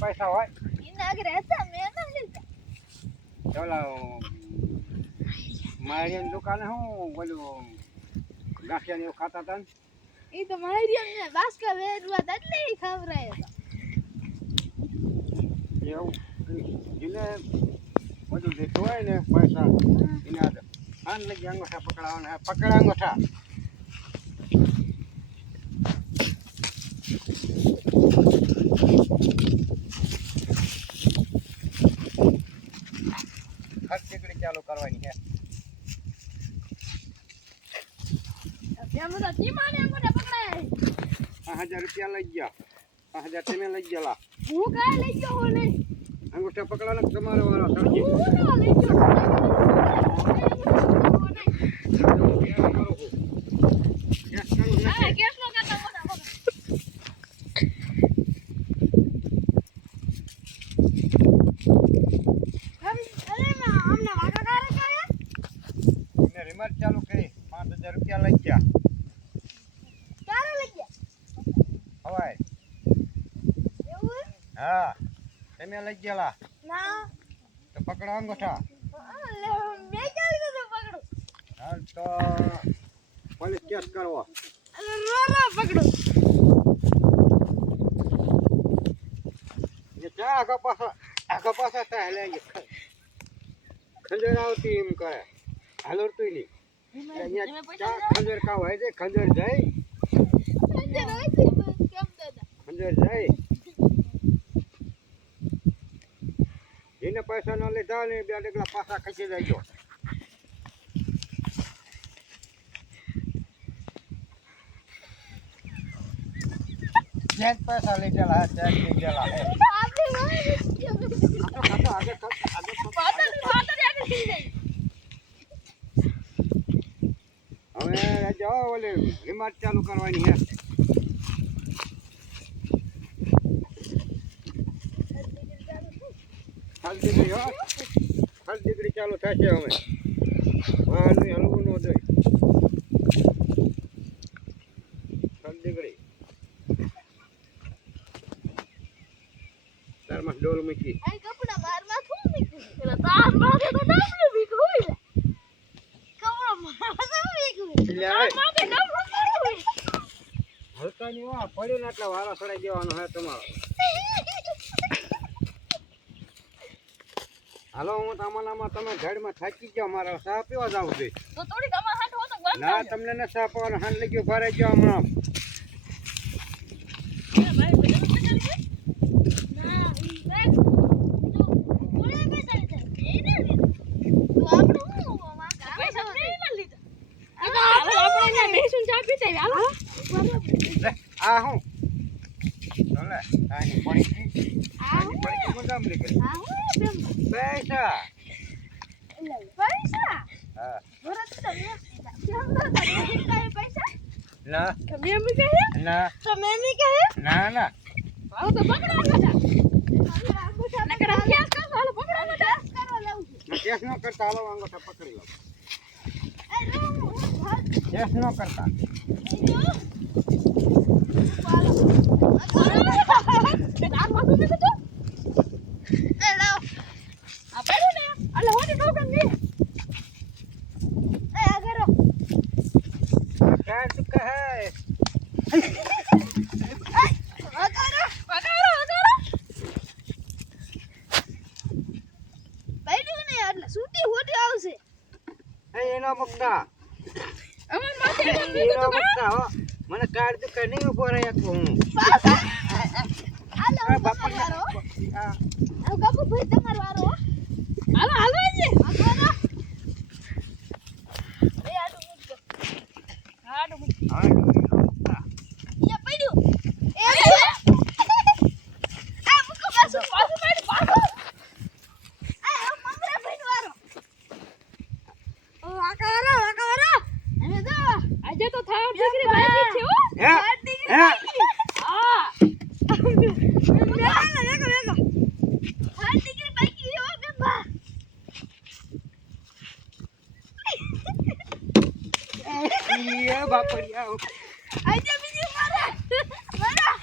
પૈસા હોય ચાલો મારી દુકાને હું બોલું ગાંઠિયા ને એવું ખાતા હતા એ તો મારી ને બાસ્કા વેરવા એટલે ખવરાય એવું જેને બધું દેતું હોય ને પૈસા એને આન લગી અંગોઠા પકડાવાના પકડા અંગોઠા ખર્ચીકડી ચાલુ કરવાની છે એમ તો તીમાને અંગોઠા પકડાય 5000 રૂપિયા લઈ ગયા 5000 તમે લઈ ગયેલા હું કાય લઈ ગયો હો ને અંગોઠા પકડવાના તમારો વાળો સરજી હું ના લઈ ગયો રિમોટ ચાલુ કરી 5000 રૂપિયા લઈ ગયા ક્યારે લઈ ગયા હવાય એવું હા તમે લઈ ગયેલા ના તો પકડો અંગોઠા મે ક્યારે તો પકડો હા તો પોલીસ કેસ કરવો રો પકડો ये क्या आगा पासा टहले खंजर आवती एम करे हालोर तो नहीं खंजर का હોય છે ખંજર જાય ખંજર જાય એને પૈસા ન લીધા ને બે ડગલા પાછા ખસી જાય જેન પૈસા લીધેલા ચેક લીધેલા હે હવે જાઓ ઓલે રિમોટ ચાલુ કરવાની હે હલ્દી ચાલુ થશે હવે બહારનું હલવું ન જોઈએ હલ્દી તારમાં ડોલ મૂકી આ કપડા બારમાં થોડું મૂક્યું એટલે તાર માથે તો ડાબલું મૂક્યું હોય કપડા માથે મૂક્યું તાર માથે ડાબલું મૂક્યું હલકા ની વા પડ્યું ને એટલે વારો સડાઈ દેવાનો હે તમારો હાલો હું તમારામાં તમે ઘરમાં થાકી ગયો મારા સા પીવા જાવ છે તો થોડી તમાર હાથ હોતો બંધ ના તમને ન સા પીવાનો હાન લઈ ભરાઈ ગયો હમણાં આ હું ચાલે આની પડી ગુંદામ નીકળી પૈસા હા ના ના ના કેસ નો કરતા હાલો અંગોઠા પકડી લો કેસ નો કરતા એનો મુક્તા મને કાર તો કઈ ઉભો રહે હું બાપરિયા આજે બીજી મારે મારા